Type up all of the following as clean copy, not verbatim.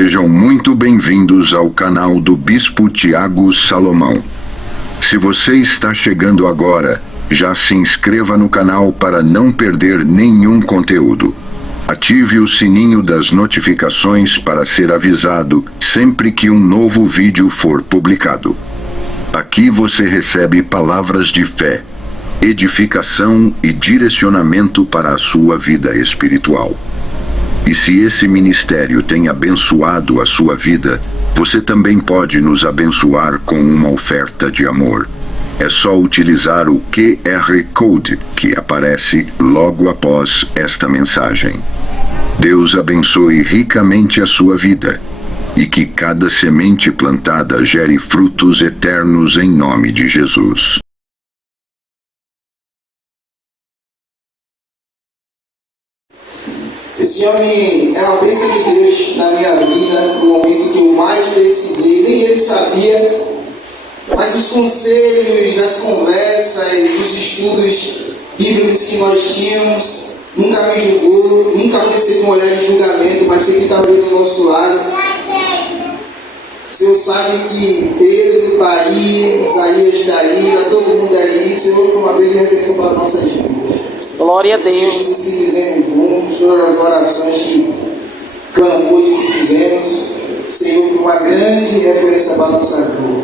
Sejam muito bem-vindos ao canal do Bispo Tiago Salomão. Se você está chegando agora, já se inscreva no canal para não perder nenhum conteúdo. Ative o sininho das notificações para ser avisado sempre que um novo vídeo for publicado. Aqui você recebe palavras de fé, edificação e direcionamento para a sua vida espiritual. E se esse ministério tem abençoado a sua vida, você também pode nos abençoar com uma oferta de amor. É só utilizar o QR Code que aparece logo após esta mensagem. Deus abençoe ricamente a sua vida e que cada semente plantada gere frutos eternos em nome de Jesus. Esse homem é uma bênção de Deus na minha vida, no momento que eu mais precisei. Nem ele sabia, mas os conselhos, as conversas, os estudos bíblicos que nós tínhamos, nunca me julgou, nunca percebi um olhar de julgamento, mas sempre está ali do nosso lado. O Senhor sabe que Pedro está aí, Isaías está aí, está todo mundo aí. O Senhor foi uma grande referência para a nossa vida. Glória a Deus. Os estudos que fizemos juntos, todas as orações que clamores que fizemos, o Senhor foi uma grande referência para a nossa vida.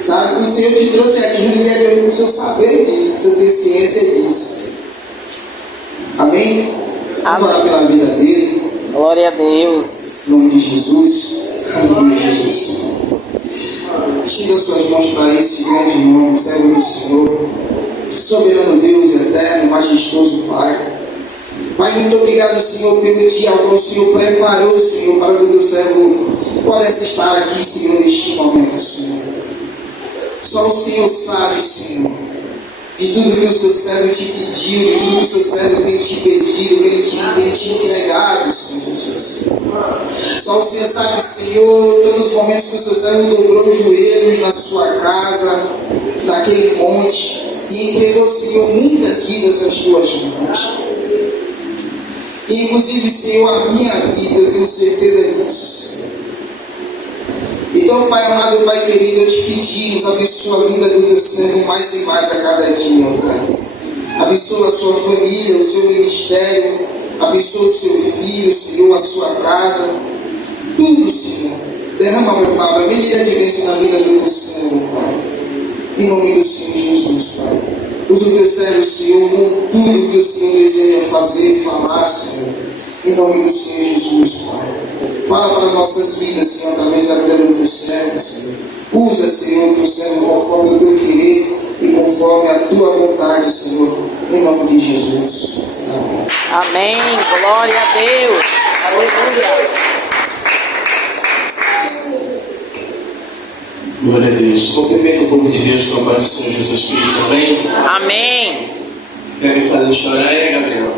Sabe que o Senhor te trouxe aqui, não é o Senhor saber disso, o Senhor ter ciência disso. Amém? Vamos orar pela vida dele. Glória a Deus. Em nome de Jesus. Em nome de Jesus. Estenda suas mãos para esse grande nome, servo do Senhor. Soberano Deus, eterno, majestoso Pai. Pai, muito obrigado, Senhor, pelo dia que o Senhor preparou, Senhor, para que o teu servo pudesse estar aqui, Senhor, neste momento, Senhor. Só o Senhor sabe, Senhor, de tudo que o seu servo te pediu, de tudo que o seu servo tem te pedido, que ele tem te entregado, Senhor Jesus. Só o Senhor sabe, Senhor, todos os momentos que o seu servo dobrou os joelhos na sua casa, naquele monte, e entregou, Senhor, muitas vidas às tuas mãos. E, inclusive, Senhor, a minha vida, eu tenho certeza disso, Senhor. Então, Pai amado, Pai querido, eu te pedimos, abençoa a vida do teu servo mais e mais a cada dia, Pai. Abençoa a sua família, o seu ministério, abençoa o seu filho, Senhor, a sua casa, tudo, Senhor. Derrama, meu Pai, medida de bênção na vida do teu servo, Pai. Em nome do Senhor Jesus, Pai. Usa o teu servo, Senhor, com tudo que o Senhor deseja fazer e falar, Senhor. Em nome do Senhor Jesus, Pai. Fala para as nossas vidas, Senhor, através da vida do teu servo, Senhor. Usa, Senhor, o teu servo conforme o teu querer e conforme a tua vontade, Senhor. Em nome de Jesus. Amém. Amém. Glória a Deus. Aleluia. Glória a Deus. Cumprimento o povo de Deus com a paz do Senhor Jesus Cristo também. Amém. Quer me fazer chorar, Gabriel?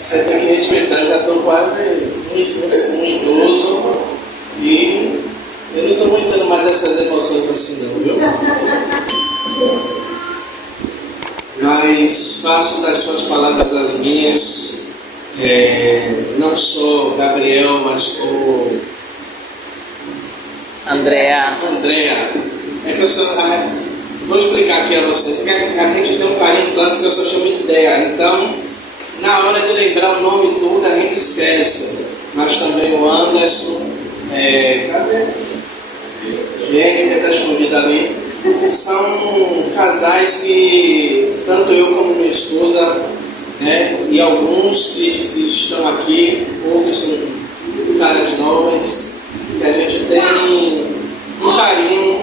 Você tem que respeitar, já estou quase um idoso e eu não estou muito tendo mais essas emoções assim não, viu? Mas faço das suas palavras as minhas, não só Gabriel, mas como Andréa. É que eu sou. Vou explicar aqui a vocês. A gente tem um carinho tanto que eu só chamo de Déa. Então, na hora de lembrar o nome todo, a gente esquece. Mas também o Anderson, cadê? Gênio, que está escondido ali. São casais que, tanto eu como minha esposa, né, e alguns que estão aqui, outros são caras novas, que a gente tem um carinho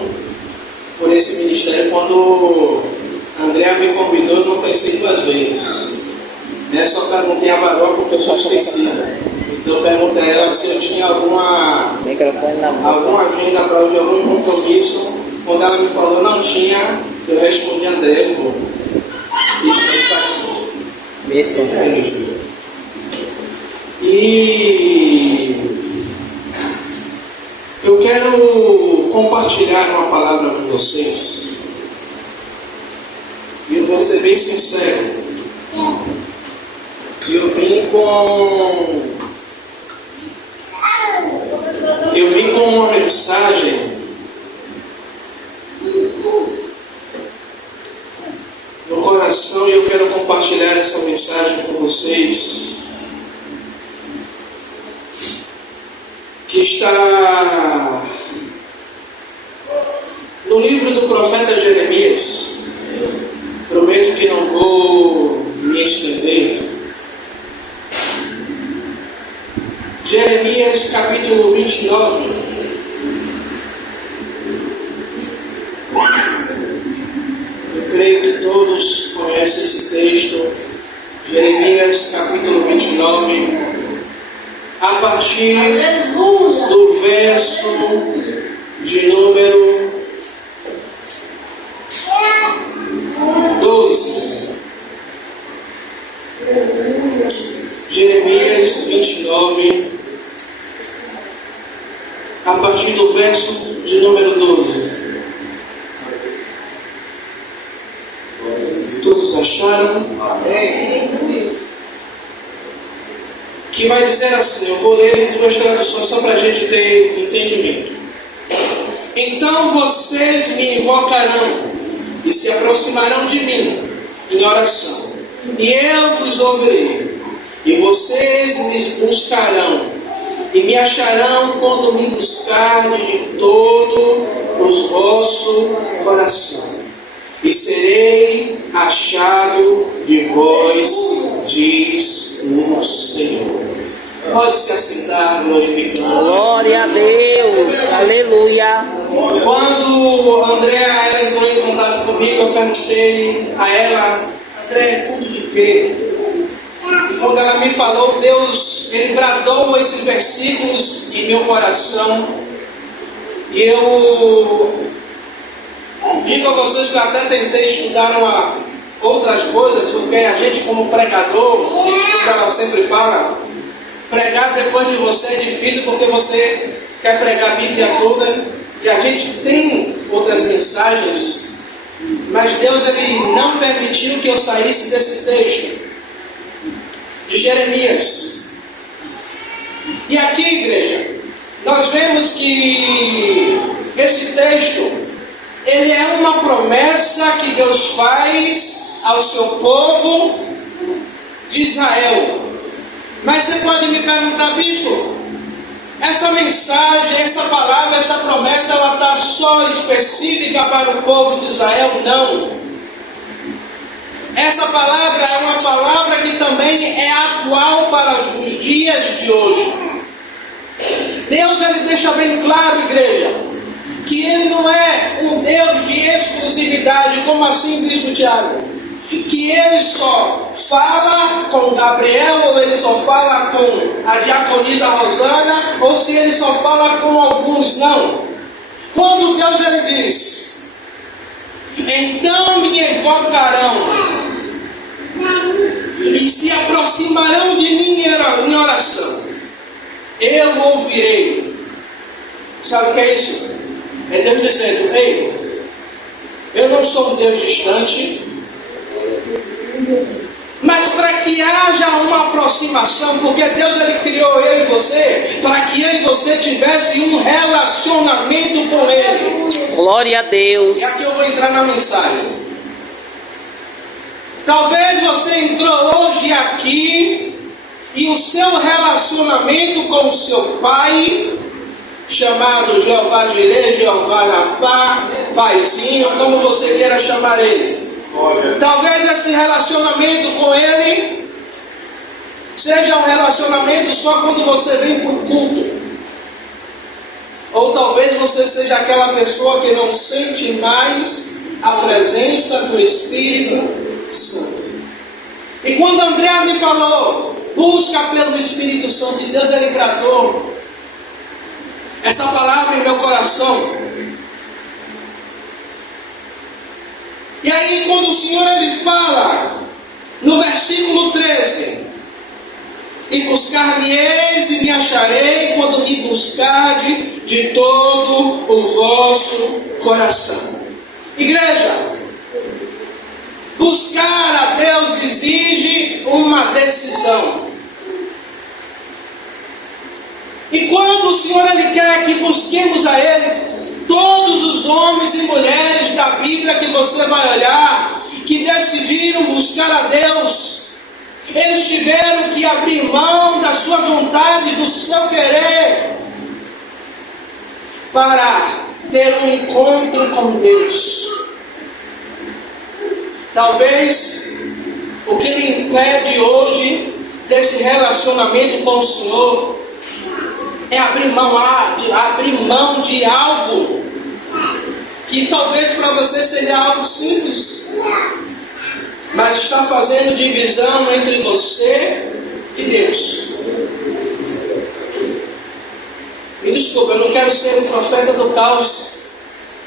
por esse ministério. Quando a Andréa me convidou, eu não pensei duas vezes. Só perguntei a Varó porque eu sou esquecida. Então eu perguntei a ela se eu tinha alguma agenda para hoje, algum compromisso. Quando ela me falou não tinha, eu respondi a André, isso é meu filho. E eu quero compartilhar uma palavra com vocês. E eu vou ser bem sincero. Eu vim com mensagem no coração e eu quero compartilhar essa mensagem com vocês, que está no livro do profeta Jeremias. Prometo que não vou me estender. Jeremias capítulo 29. Eu creio que todos conhecem esse texto. Jeremias capítulo 29, a partir do verso de número 12. Jeremias 29, a partir do verso de número 12. Todos acharam? Amém. Que vai dizer assim, eu vou ler em duas traduções só para a gente ter entendimento. Então vocês me invocarão e se aproximarão de mim em oração, e eu vos ouvirei, e vocês me buscarão e me acharão quando me buscarem de todo o vosso coração, e serei achado de vós, diz o Senhor. Pode se assentar, glorificando. Glória a Deus. Aleluia. Quando a Andréa entrou em contato comigo, eu perguntei a ela: André, culto de quê? E quando ela me falou, Deus, Ele bradou esses versículos em meu coração. E eu digo a vocês que eu até tentei estudar outras coisas, porque a gente como pregador, isso que ela sempre fala, pregar depois de você é difícil porque você quer pregar a Bíblia toda e a gente tem outras mensagens, mas Deus Ele não permitiu que eu saísse desse texto de Jeremias. E aqui, igreja, nós vemos que esse texto, ele é uma promessa que Deus faz ao seu povo de Israel. Mas você pode me perguntar, bispo, essa mensagem, essa palavra, essa promessa, ela está só específica para o povo de Israel? Não. Essa palavra é uma palavra que também é atual para os dias de hoje. Deus, Ele deixa bem claro, igreja, que Ele não é um Deus de exclusividade. Como assim, bispo Tiago? Que Ele só fala com Gabriel, ou Ele só fala com a diaconisa Rosana, ou se Ele só fala com alguns. Não. Quando Deus Ele diz: então me invocarão e se aproximarão de mim em oração, eu ouvirei. Sabe o que é isso? É Deus dizendo: ei, eu não sou um Deus distante, mas para que haja uma aproximação, porque Deus Ele criou eu e você, para que eu e você tivesse um relacionamento com Ele. Glória a Deus. E aqui eu vou entrar na mensagem. Talvez você entrou hoje aqui e o seu relacionamento com o seu pai, chamado Jeová Jireh, Jeová Rafá, Paizinho, como você queira chamar ele. Talvez esse relacionamento com ele seja um relacionamento só quando você vem para o culto. Ou talvez você seja aquela pessoa que não sente mais a presença do Espírito Santo. E quando André me falou, busca pelo Espírito Santo, e Deus Ele bradou essa palavra em meu coração. E aí quando o Senhor Ele fala no versículo 13: e buscar-me-eis e me acharei quando me buscardes de todo o vosso coração. Igreja, buscar a Deus exige uma decisão. E quando o Senhor Ele quer que busquemos a Bíblia que você vai olhar, que decidiram buscar a Deus, eles tiveram que abrir mão da sua vontade, do seu querer, para ter um encontro com Deus. Talvez o que lhe impede hoje desse relacionamento com o Senhor é abrir mão de algo que talvez para você seja algo simples, mas está fazendo divisão entre você e Deus. Me desculpa, eu não quero ser um profeta do caos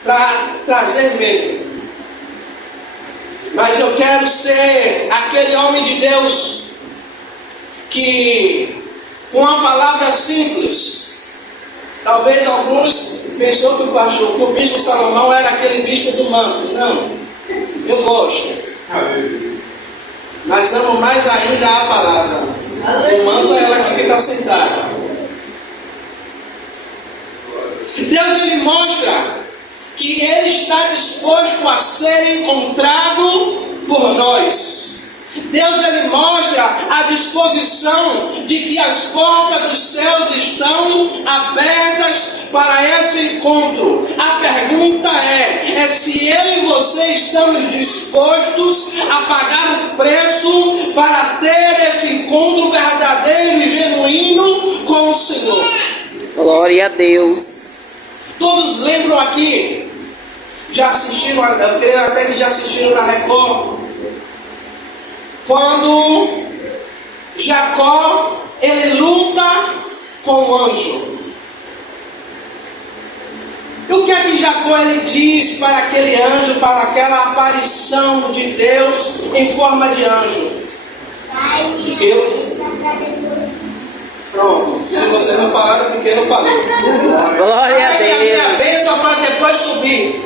para trazer medo, mas eu quero ser aquele homem de Deus que, com uma palavra simples, talvez alguns pensou que o bispo Salomão era aquele bispo do manto. Não, eu gosto, mas amo mais ainda a palavra. O manto é ela que está sentada. Deus, ele mostra que ele está disposto a ser encontrado por nós. Deus, ele mostra a disposição de que as portas dos céus estão abertas para esse encontro. A pergunta é se eu e você estamos dispostos a pagar o preço para ter esse encontro verdadeiro e genuíno com o Senhor. Glória a Deus. Todos lembram aqui, já assistiram, eu creio até que já assistiram na Record, quando Jacó, ele luta com o anjo. E o que é que Jacó ele diz para aquele anjo, para aquela aparição de Deus em forma de anjo? Pronto, se você não falar é porque eu não falei. Glória a Deus. Minha bênção para depois subir.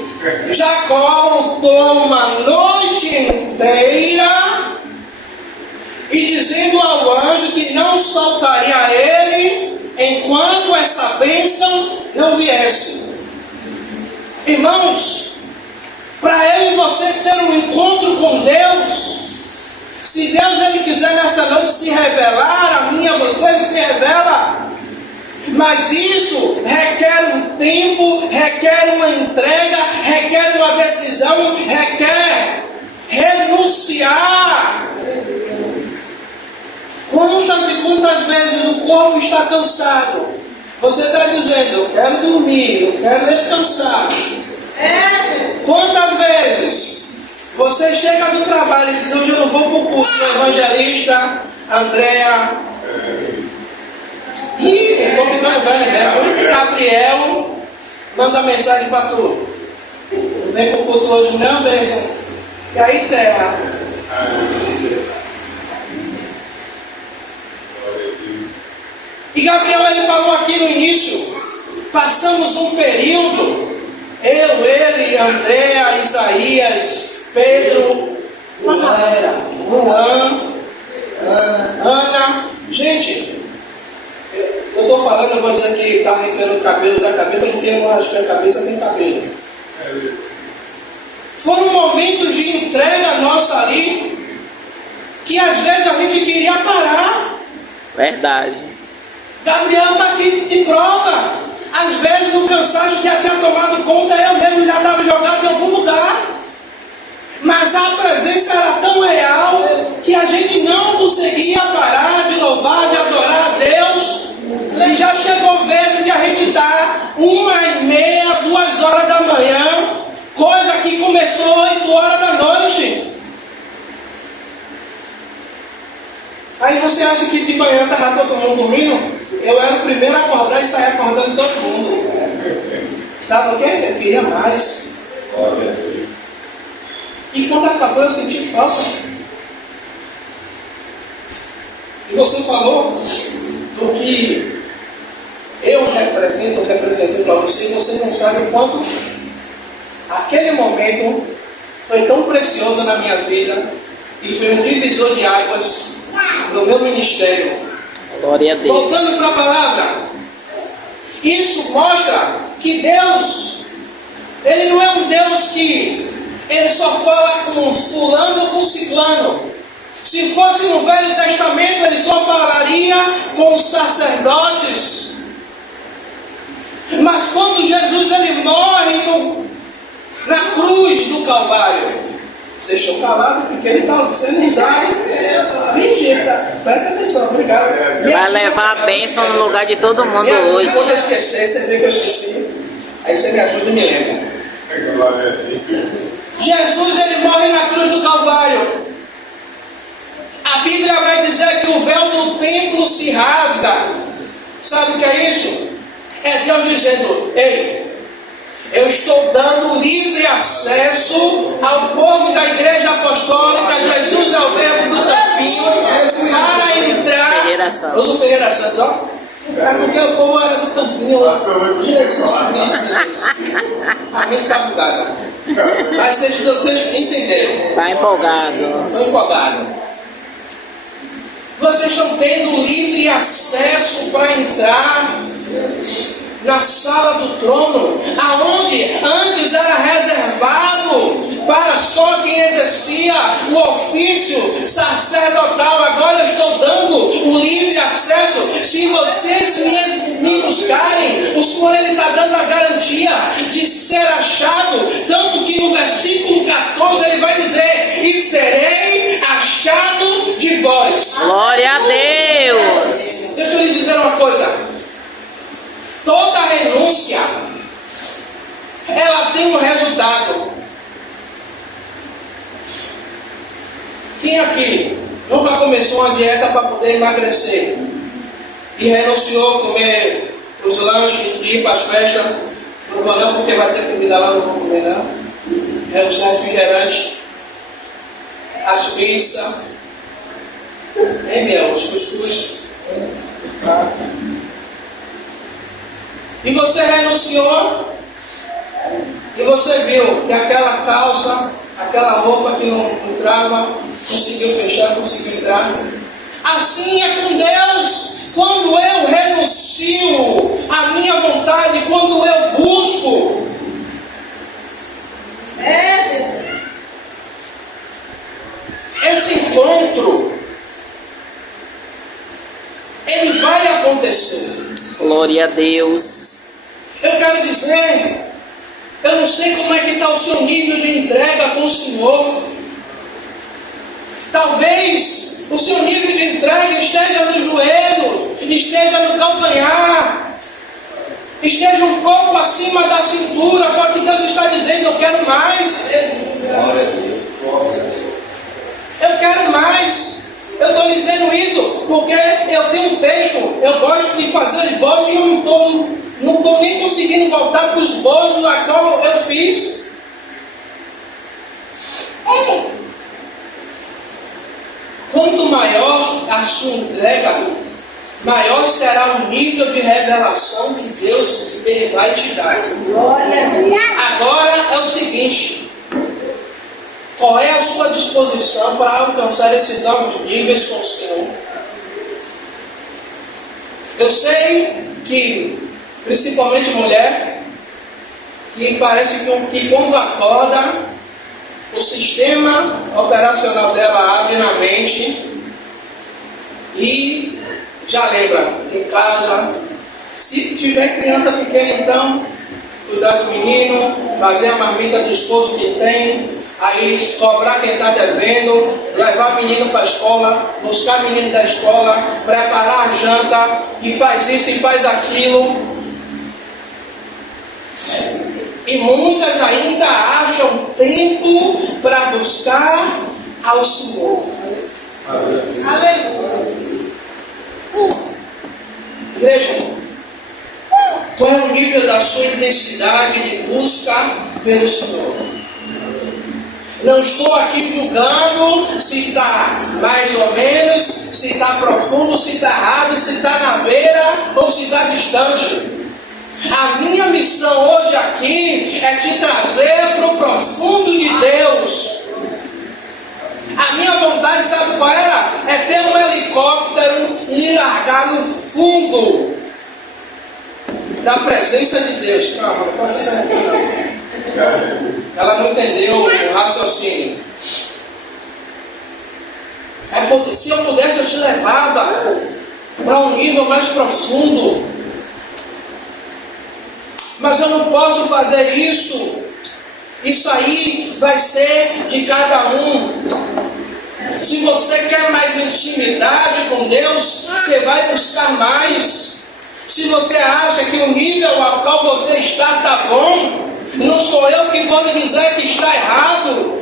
Jacó lutou uma noite inteira e dizendo ao anjo que não soltaria ele enquanto essa bênção não viesse. Irmãos, para eu e você ter um encontro com Deus, se Deus ele quiser nessa noite se revelar a mim, a você, ele se revela. Mas isso requer um tempo, requer uma entrega, requer uma decisão, requer renunciar. Quantas vezes o corpo está cansado? Você está dizendo, eu quero dormir, eu quero descansar. Quantas vezes você chega do trabalho e diz, hoje eu não vou para o culto do evangelista Andréa. Ih, eu estou ficando velho mesmo. Gabriel manda mensagem para tu. Não vem para o culto hoje não, bênção. E aí terra. E Gabriel ele falou aqui no início, passamos um período, eu, ele, Andréa, Isaías, Pedro, Juan, Ana. Gente, eu estou falando, eu vou dizer que está arrancando o cabelo da cabeça, porque eu não acho que a cabeça tem cabelo. Foram momentos de entrega nossa ali, que às vezes a gente queria parar. Verdade. Gabriel está aqui de prova. Às vezes o cansaço já tinha tomado conta, eu mesmo já estava jogado em algum lugar. Mas a presença era tão real que a gente não conseguia parar de louvar, de adorar a Deus. E já chegou vezes de a gente estar 1h30, 2 horas da manhã, coisa que começou 8 horas da noite. Aí você acha que de manhã estava todo mundo dormindo? Eu era o primeiro a acordar e sair acordando todo mundo. Sabe por quê? Eu queria mais. E quando acabou eu senti falta. E você falou do que eu represento para você, e você não sabe o quanto aquele momento foi tão precioso na minha vida e foi um divisor de águas no meu ministério. Glória a Deus. Voltando para a palavra, isso mostra que Deus, Ele não é um Deus que ele só fala com fulano ou com ciclano. Se fosse no Velho Testamento, ele só falaria com os sacerdotes. Mas quando Jesus ele morre na cruz do Calvário, vocês estão calados porque ele está sendo usado. Vigita, presta atenção, obrigado. Vai levar a bênção no lugar de todo mundo hoje. Quando eu esquecer, você vê que eu esqueci. Aí você me ajuda e me lembra. Jesus ele morre na cruz do Calvário. A Bíblia vai dizer que o véu do templo se rasga. Sabe o que é isso? É Deus dizendo: ei, eu estou dando livre acesso ao povo da igreja apostólica. Jesus é o verbo do campinho para entrar. Ferreira Santos. Eu do Ferreira Santos, ó. É porque o povo era do campinho lá. Jesus Cristo. A mente está bugada. Mas vocês entenderam. Está empolgado. Estou empolgado. Vocês estão tendo livre acesso para entrar na sala do trono, aonde antes era reservado para só quem exercia o ofício sacerdotal. Agora eu estou dando o livre acesso. Se vocês me buscarem, o Senhor ele está dando a garantia de ser achado, tanto que no versículo 14 ele vai dizer: e serei achado de vós. Glória a Deus. Deixa eu lhe dizer uma coisa. Toda renúncia, ela tem um resultado. Quem aqui nunca começou uma dieta para poder emagrecer e renunciou a comer os lanches, de ir para as festas? Não vou não, porque vai ter comida lá, não vou comer não. É os refrigerantes, as pizzas, os cuscuz. Tá? E você renunciou, e você viu que aquela calça, aquela roupa que não entrava, conseguiu fechar, conseguiu entrar. Assim é com Deus. Quando eu renuncio à minha vontade, quando eu busco, esse encontro, ele vai acontecer. Glória a Deus. Eu quero dizer, eu não sei como é que está o seu nível de entrega com o Senhor. Talvez o seu nível de entrega esteja no joelho, esteja no calcanhar, esteja um pouco acima da cintura, só que Deus está dizendo: eu quero mais. Eu quero mais. Eu estou dizendo isso porque eu tenho um texto, eu gosto de fazer esboço e eu não estou nem conseguindo voltar para os esboços a qual eu fiz. Quanto maior a sua entrega, maior será o nível de revelação que Deus ele vai te dar. Agora é o seguinte: qual é a sua disposição para alcançar esses novos níveis com o Senhor? Eu sei que, principalmente mulher, que parece que quando acorda, o sistema operacional dela abre na mente e já lembra, em casa, se tiver criança pequena, então, cuidar do menino, fazer a marmita do esposo que tem, aí cobrar quem está devendo, levar o menino para a escola, buscar o menino da escola, preparar a janta, e faz isso e faz aquilo. E muitas ainda acham tempo para buscar ao Senhor. Aleluia. Igreja, qual é o nível da sua intensidade de busca pelo Senhor? Não estou aqui julgando se está mais ou menos, se está profundo, se está errado, se está na beira ou se está distante. A minha missão hoje aqui é te trazer para o profundo de Deus. A minha vontade, sabe qual era? É ter um helicóptero e largar no fundo da presença de Deus. Calma, não faça nada. Ela não entendeu o raciocínio. Se eu pudesse, eu te levava para um nível mais profundo. Mas eu não posso fazer isso. Isso aí vai ser de cada um. Se você quer mais intimidade com Deus, você vai buscar mais. Se você acha que o nível ao qual você está bom, não sou eu que vou lhe dizer que está errado.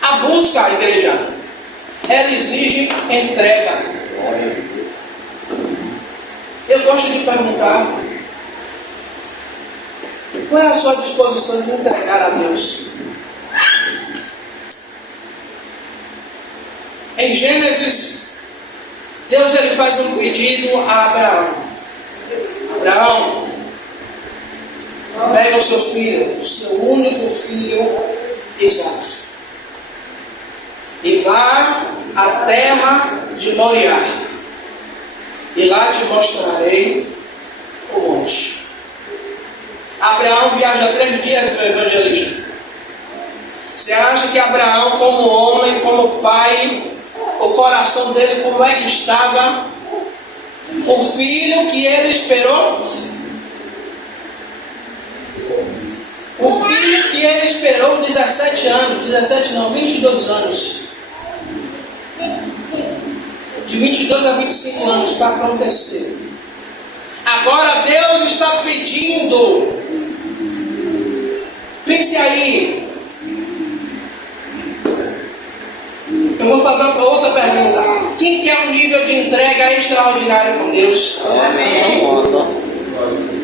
A busca, a igreja, ela exige entrega. Eu gosto de perguntar: qual é a sua disposição de entregar a Deus? Em Gênesis, Deus ele faz um pedido a Abraão. Abraão, pega o seu filho, o seu único filho, Isaque, e vá à terra de Moriá, e lá te mostrarei o monte. Abraão viaja 3 dias para o evangelista. Você acha que Abraão, como homem, como pai, o coração dele como é que estava? O filho que ele esperou? O filho que ele esperou 17 anos, 17 não, 22 anos. De 22 a 25 anos para acontecer. Agora Deus está pedindo. Pense aí. Eu vou fazer uma outra pergunta. Quem quer um nível de entrega extraordinário com Deus? Amém.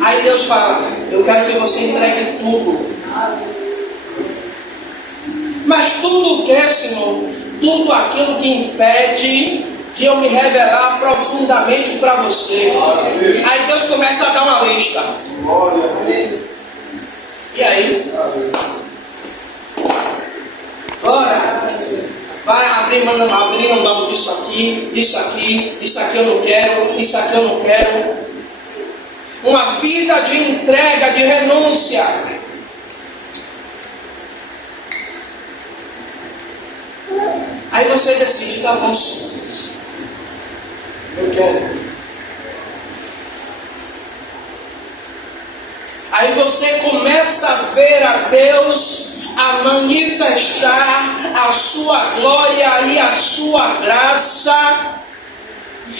Aí Deus fala: eu quero que você entregue tudo. Mas tudo o que, Senhor? Tudo aquilo que impede de eu me revelar profundamente para você. Aí Deus começa a dar uma lista. E aí? Bora. Vai abrindo mão disso aqui, disso aqui, disso aqui eu não quero, isso aqui eu não quero. Uma vida de entrega, de renúncia. Aí você decide: tá bom, Senhor, eu quero. Aí você começa a ver a Deus a manifestar a sua glória e a sua graça.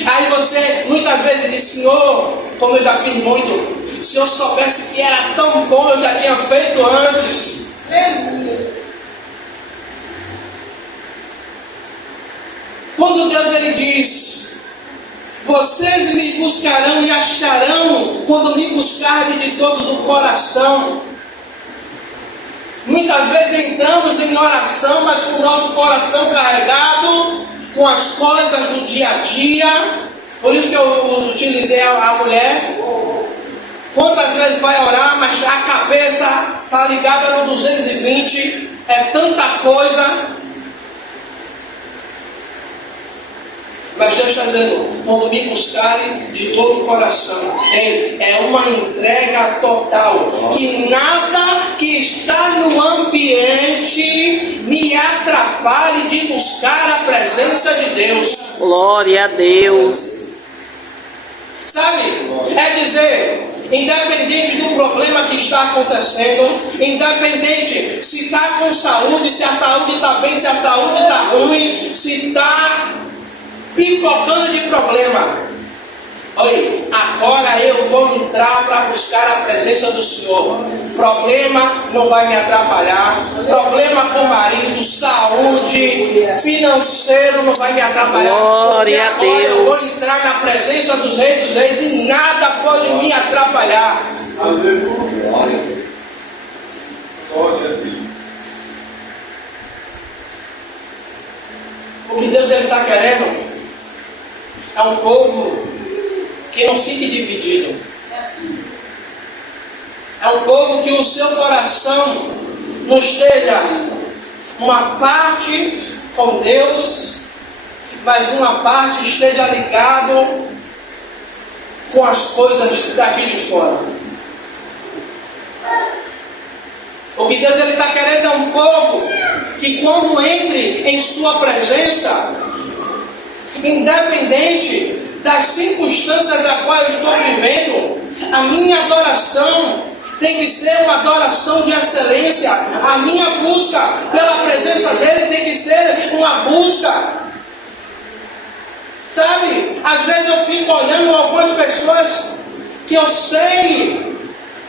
Aí você muitas vezes diz: Senhor, como eu já fiz muito, se eu soubesse que era tão bom, eu já tinha feito antes. Quando Deus ele diz: vocês me buscarão e acharão quando me buscarem de todo o coração. Muitas vezes entramos em oração, mas com o nosso coração carregado com as coisas do dia a dia. Por isso que eu utilizei a mulher. Quantas vezes vai orar, mas a cabeça está ligada no 220, é tanta coisa. Mas Deus está dizendo: quando me buscarem de todo o coração, é uma entrega total. Que nada que está no ambiente me atrapalhe de buscar a presença de Deus. Glória a Deus. Sabe? É dizer, independente do problema que está acontecendo, independente se está com saúde, se a saúde está bem, se a saúde está ruim, se está pipocando de problema. Olha, agora eu vou entrar para buscar a presença do Senhor. Problema não vai me atrapalhar. Problema com marido, saúde, financeiro não vai me atrapalhar. Glória a Deus. Eu vou entrar na presença dos reis e nada pode me atrapalhar. Aleluia. Glória a Deus. O que Deus está querendo é um povo que não fique dividido. É um povo que o seu coração não esteja uma parte com Deus, mas uma parte esteja ligado com as coisas daqui de fora. O que Deus está querendo é um povo que quando entre em sua presença, independente das circunstâncias a qual eu estou vivendo, a minha adoração tem que ser uma adoração de excelência. A minha busca pela presença dele tem que ser uma busca. Sabe, às vezes eu fico olhando algumas pessoas que eu sei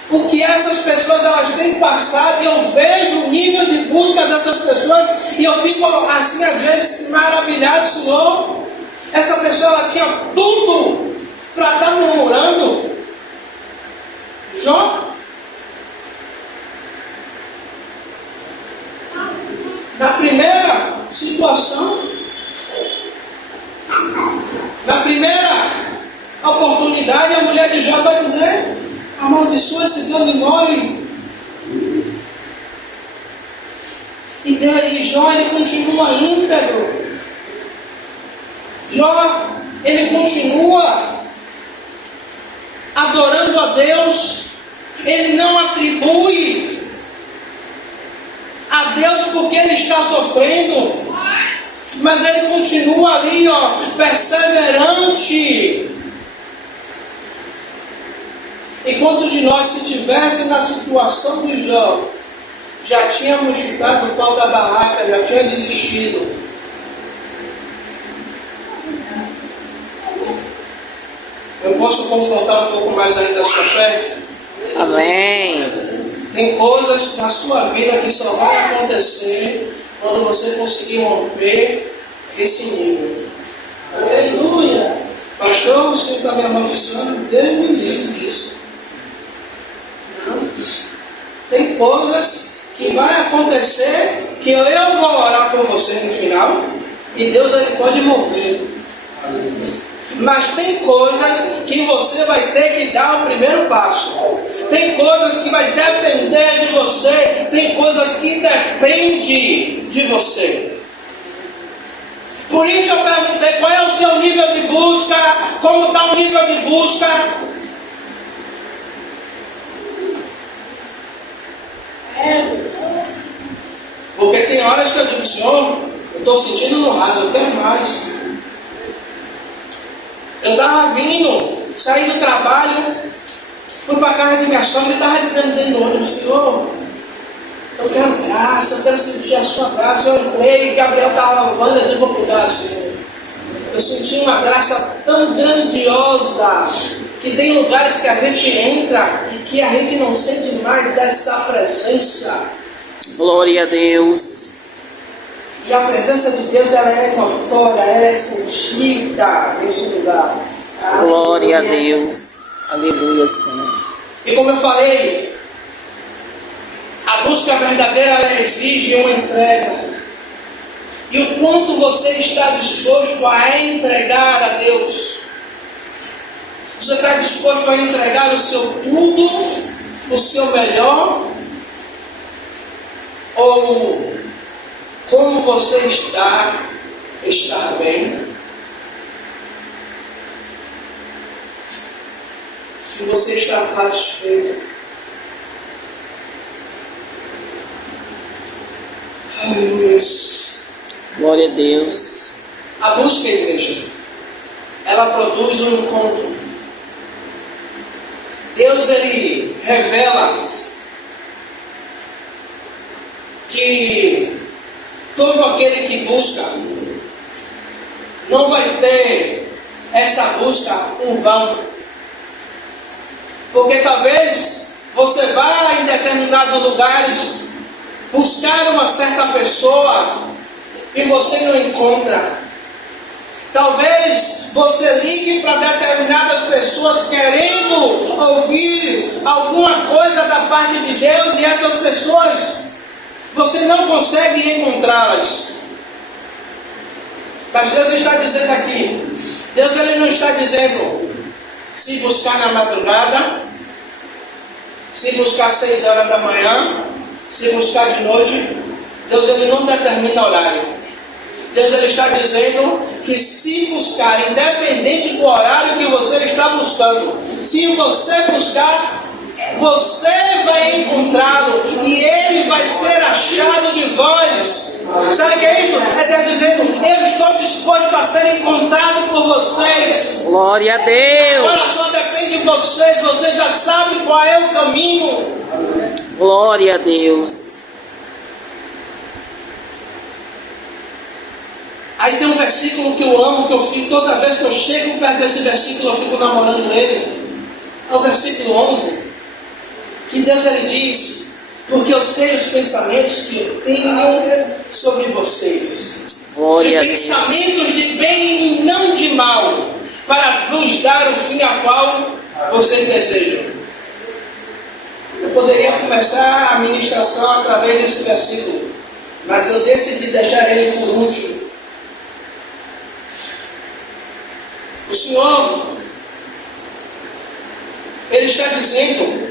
o que essas pessoas elas têm passado, e eu vejo o nível de busca dessas pessoas, e eu fico assim às vezes maravilhado. Senhor, essa pessoa ela tinha tudo para estar murmurando. Jó, na primeira situação, na primeira oportunidade, a mulher de Jó vai dizer: amaldiçoa esse Deus e morre. E Jó, ele continua íntegro. Jó, ele continua adorando a Deus. Ele não atribui a Deus porque ele está sofrendo, mas ele continua ali, perseverante. E quantos de nós, se tivesse na situação de Jó, já tínhamos chutado o pau da barraca, já tinha desistido? Eu posso confrontar um pouco mais ainda a sua fé? Amém. Tem coisas na sua vida que só vai acontecer quando você conseguir romper esse nível. Aleluia! Pastor, o senhor está me amaldiçoando? Deus me livre disso. Não. Tem coisas que vai acontecer que eu vou orar por você no final e Deus ele pode mover. Mas tem coisas que você vai ter que dar o primeiro passo. Tem coisas que vai depender de você. Tem coisas que dependem de você. Por isso eu perguntei: qual é o seu nível de busca? Como está o nível de busca? Porque tem horas que eu digo: Senhor, eu estou sentindo no raso, eu quero mais. Eu estava vindo, saí do trabalho, fui para a casa de minha sogra e estava dizendo dentro do ônibus: Senhor, eu quero graça, eu quero sentir a sua graça. Eu entrei, Gabriel estava lavando, eu digo: obrigado, Senhor. Eu senti uma graça tão grandiosa, que tem lugares que a gente entra e que a gente não sente mais essa presença. Glória a Deus. E a presença de Deus, ela é notória, ela é sentida nesse lugar. Glória a Deus. Aleluia, Senhor. E como eu falei, a busca verdadeira, ela exige uma entrega. E o quanto você está disposto a entregar a Deus? Você está disposto a entregar o seu tudo, o seu melhor? Ou como você está bem? Se você está satisfeito. Aleluia. Glória a Deus. A busca, igreja, ela produz um encontro. Deus, ele revela que todo aquele que busca não vai ter essa busca em vão. Porque talvez você vá em determinados lugares buscar uma certa pessoa e você não encontra. Talvez você ligue para determinadas pessoas querendo ouvir alguma coisa da parte de Deus, e essas pessoas você não consegue encontrá-las. Mas Deus está dizendo aqui, Deus ele não está dizendo se buscar na madrugada, se buscar 6 horas da manhã, se buscar de noite. Deus ele não determina horário. Deus ele está dizendo que se buscar, independente do horário que você está buscando, se você buscar, Você vai encontrá-lo e ele vai ser achado de vós. Sabe o que é isso? É Deus dizendo: eu estou disposto a ser encontrado por vocês. Glória a Deus. Agora só depende de vocês. Vocês já sabem qual é o caminho. Glória a Deus. Aí tem um versículo que eu amo, que eu fico, toda vez que eu chego perto desse versículo, eu fico namorando ele. É o versículo 11. Que Deus ele diz: porque eu sei os pensamentos que eu tenho sobre vocês. Glória a E Deus. pensamentos de bem e não de mal, para vos dar o fim a qual vocês desejam. Eu poderia começar a ministração através desse versículo, mas eu decidi deixar ele por último. O Senhor, Ele está dizendo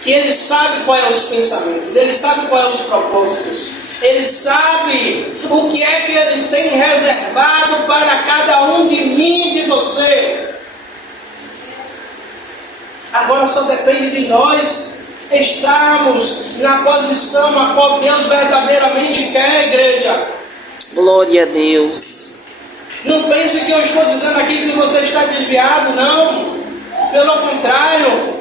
que Ele sabe quais são os pensamentos, Ele sabe quais são os propósitos, Ele sabe o que é que Ele tem reservado para cada um de mim e de você. Agora só depende de nós estarmos na posição a qual Deus verdadeiramente quer, igreja. Glória a Deus. Não pense que eu estou dizendo aqui que você está desviado, não. Pelo contrário.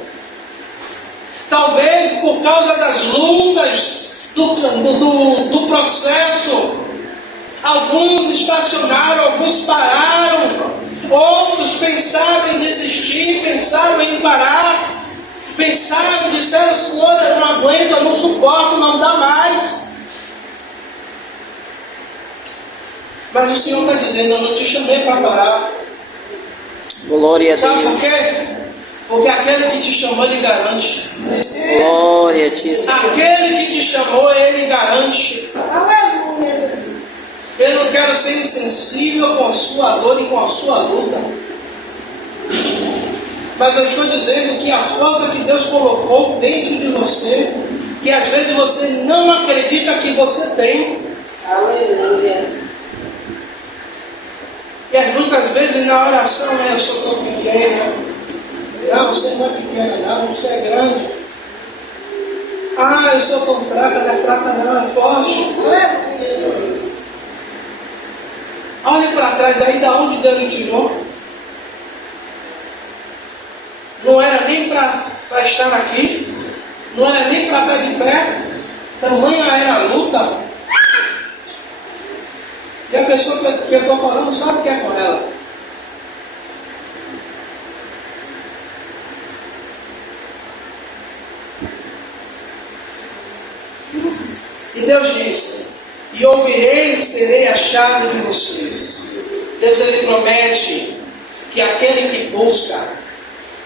Talvez por causa das lutas, do processo, alguns estacionaram, alguns pararam, outros pensaram em desistir, pensaram em parar, pensaram, disseram: Senhor, eu não aguento, eu não suporto, não dá mais. Mas o Senhor está dizendo: eu não te chamei para parar. Glória a Sabe por Deus. quê? Porque aquele que te chamou, Ele garante. Glória a ti, Senhor. Aquele que te chamou, Ele garante. Aleluia, Jesus. Eu não quero ser insensível com a sua dor e com a sua luta. Mas eu estou dizendo que a força que Deus colocou dentro de você, que às vezes você não acredita que você tem. Aleluia. E as muitas vezes na oração eu sou tão pequena. Não, você não é pequena, não, você é grande. Ah, eu sou tão fraca, não é fraca não, é forte. Aleluia, Jesus. Olhe para trás aí, da onde Deus me tirou. Não era nem para estar aqui, não era nem para estar de pé. Tamanha era a luta. E a pessoa que eu estou falando sabe o que é com ela. E Deus disse: e ouvireis e serei achado de vocês. Deus ele promete que aquele que busca,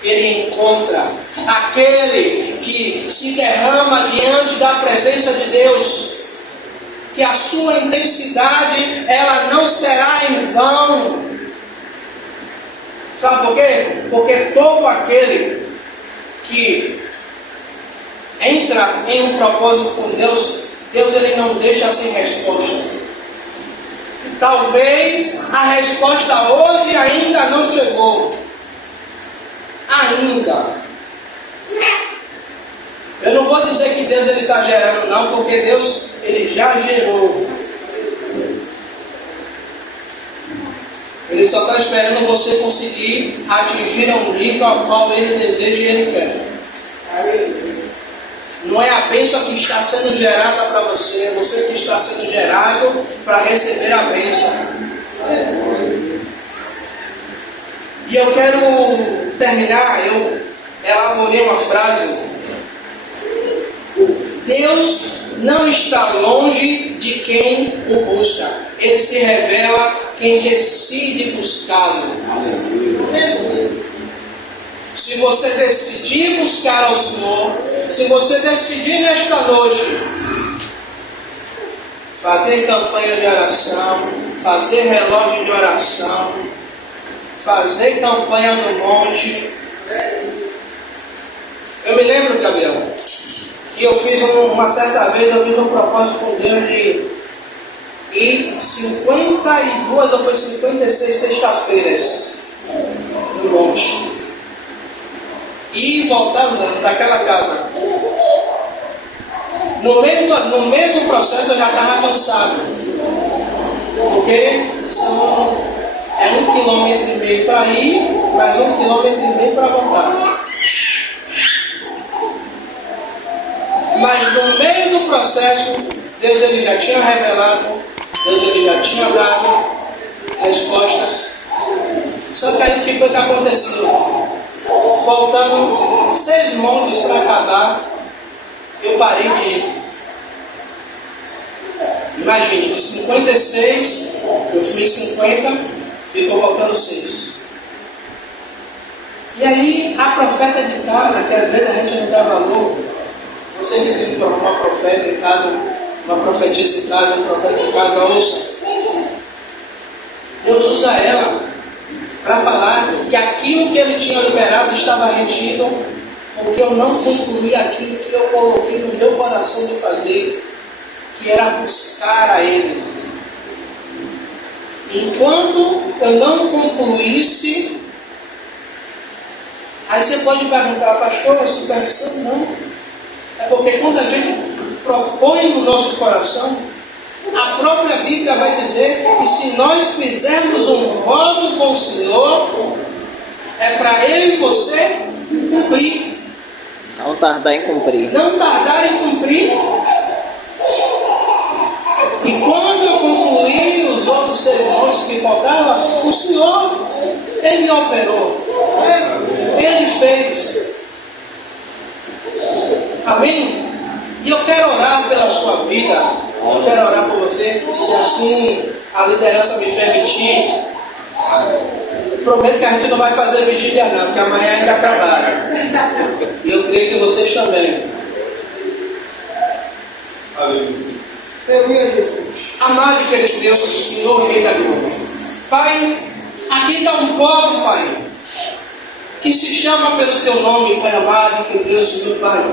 ele encontra. Aquele que se derrama diante da presença de Deus, que a sua intensidade ela não será em vão. Sabe por quê? Porque todo aquele que entra em um propósito com Deus, Deus ele não deixa sem resposta. Talvez a resposta hoje ainda não chegou. Ainda. Eu não vou dizer que Deus ele está gerando não, porque Deus ele já gerou. Ele só está esperando você conseguir atingir um nível ao qual ele deseja e ele quer. Não é a bênção que está sendo gerada para você, é você que está sendo gerado para receber a bênção. E eu quero terminar, eu elaborei uma frase. Deus não está longe de quem o busca. Ele se revela quem decide buscá-lo. Se você decidir buscar ao Senhor, se você decidir nesta noite fazer campanha de oração, fazer relógio de oração, fazer campanha no monte. Eu me lembro, Gabriel, que eu fiz uma certa vez, eu fiz um propósito com Deus de ir 52 ou foi 56 sexta-feiras no monte. e ir voltar andando daquela casa. No meio do processo eu já estava cansado. Porque é 1,5 km para ir, mais 1,5 km para voltar. Mas no meio do processo, Deus ele já tinha revelado, Deus ele já tinha dado respostas. Só que aí o que foi que aconteceu? Faltando 6 montes para acabar, eu parei de ir. Imagine, de 56, eu fui 50, ficou faltando 6. E aí, a profeta de casa, que às vezes a gente não dá valor, você que tem uma profeta em casa, uma profetisa em casa, um profeta em casa, ouça. Deus usa ela para falar que aquilo que ele tinha liberado estava retido, porque eu não concluí aquilo que eu coloquei no meu coração de fazer, que era buscar a Ele. Enquanto eu não concluísse, aí você pode perguntar, pastor, é superstição? Não. É porque quando a gente propõe no nosso coração, a própria Bíblia vai dizer que se nós fizermos um voto com o Senhor, é para eu e você cumprir. Não tardar em cumprir. Não tardar em cumprir. E quando eu concluí os outros 6 montes que faltavam, o Senhor, Ele operou. Ele fez. Amém? E eu quero orar pela sua vida. Eu quero orar por você. Se assim a liderança me permitir. Eu prometo que a gente não vai fazer vigília não, porque amanhã ainda trabalha. E eu creio que vocês também. Aleluia, Jesus. Amado e querido Deus, o Senhor Rei da Glória. Pai, aqui está um povo, Pai, que se chama pelo Teu nome, Pai amado e querido Deus, meu Pai.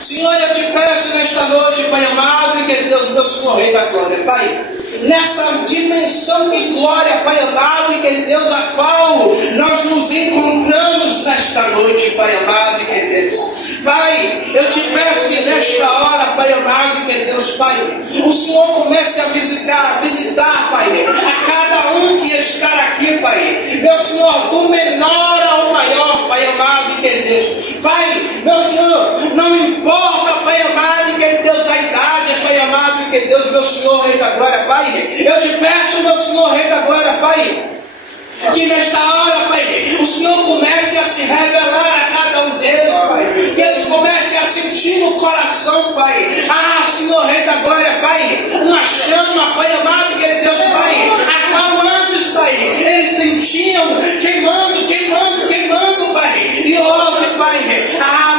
Senhor, eu te peço nesta noite, Pai amado e querido Deus, meu Senhor Rei da Glória, Pai, nessa dimensão de glória, Pai amado e querido Deus, a qual nós nos encontramos nesta noite, Pai amado e querido Deus. Pai, eu te peço que nesta hora, Pai amado e querido Deus, Pai, o Senhor comece a visitar, Pai, a cada um que está aqui, Pai, meu Senhor, do menor ao maior, Pai amado e querido Deus. Pai, meu Senhor, não importa, Pai amado e querido Deus, a idade, Pai amado e querido Deus, meu Senhor, Rei da Glória, Pai, eu te peço, meu Senhor, Rei da Glória, Pai, que nesta hora, Pai, o Senhor comece a se revelar a cada um deles, Pai, que eles comecem a sentir no coração, Pai, Senhor, Rei da Glória, Pai, uma chama, Pai amado, que é Deus, Pai, a qual antes, Pai, eles sentiam queimando, Pai, e hoje, Pai,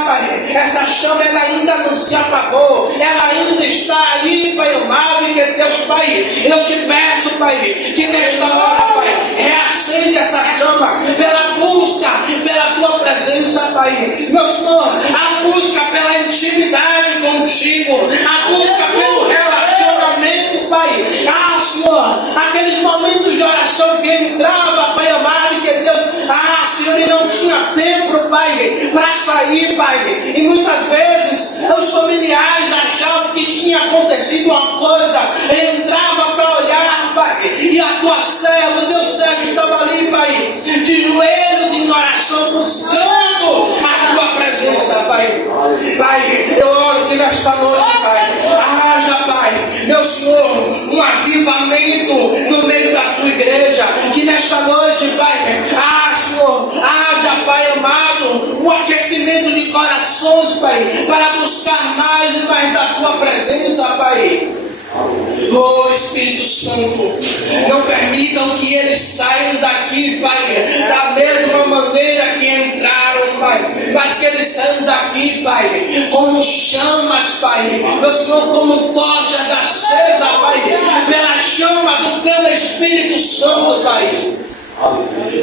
Pai, essa chama, ela ainda não se apagou, ela ainda está aí, Pai amado, e que é Deus, Pai, eu te peço, Pai, que nesta hora, Pai, reacende essa chama pela busca, pela Tua presença, Pai, meu Senhor, a busca pela intimidade contigo, a busca pelo relacionamento, Pai, Senhor, aqueles momentos de oração que entrava, Pai amado, que Deus, Senhor, e não tinha tempo, Pai, para sair, Pai, e muitas vezes os familiares achavam que tinha acontecido uma coisa, entrava para olhar, Pai, e a Tua serva, Deus servo, estava ali, Pai, de joelhos em oração, buscando a Tua presença, Pai. Pai, eu oro que nesta noite, Pai, haja, Pai, meu Senhor, um avivamento no meio da Tua igreja, que nesta noite, Pai, Senhor, haja, Pai amado, o aquecimento de corações, Pai, para buscar mais e mais da Tua presença, Pai. Oh Espírito Santo, não permitam que eles saiam daqui, Pai, da mesma maneira que entraram, Pai, mas que eles saiam daqui, Pai, como chamas, Pai, meu Senhor, como tochas acesas, Pai, pela chama do Teu Espírito Santo, Pai.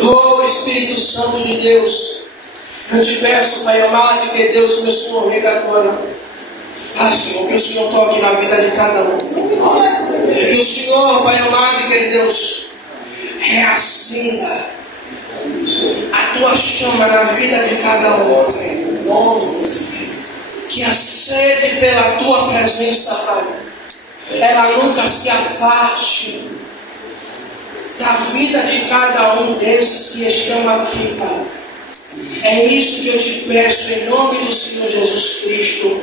Oh Espírito Santo de Deus, eu te peço, Pai amado, que Deus, meu Senhor, Rei da Glória, Senhor, que o Senhor toque na vida de cada um. Que o Senhor, Pai amado e querido Deus, reacenda a tua chama na vida de cada um, Pai. Que a sede pela tua presença, Pai, ela nunca se afaste da vida de cada um desses que estão aqui, Pai. É isso que eu te peço em nome do Senhor Jesus Cristo.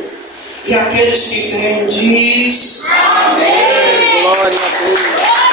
E aqueles que creem diz: Amém. Glória a Deus.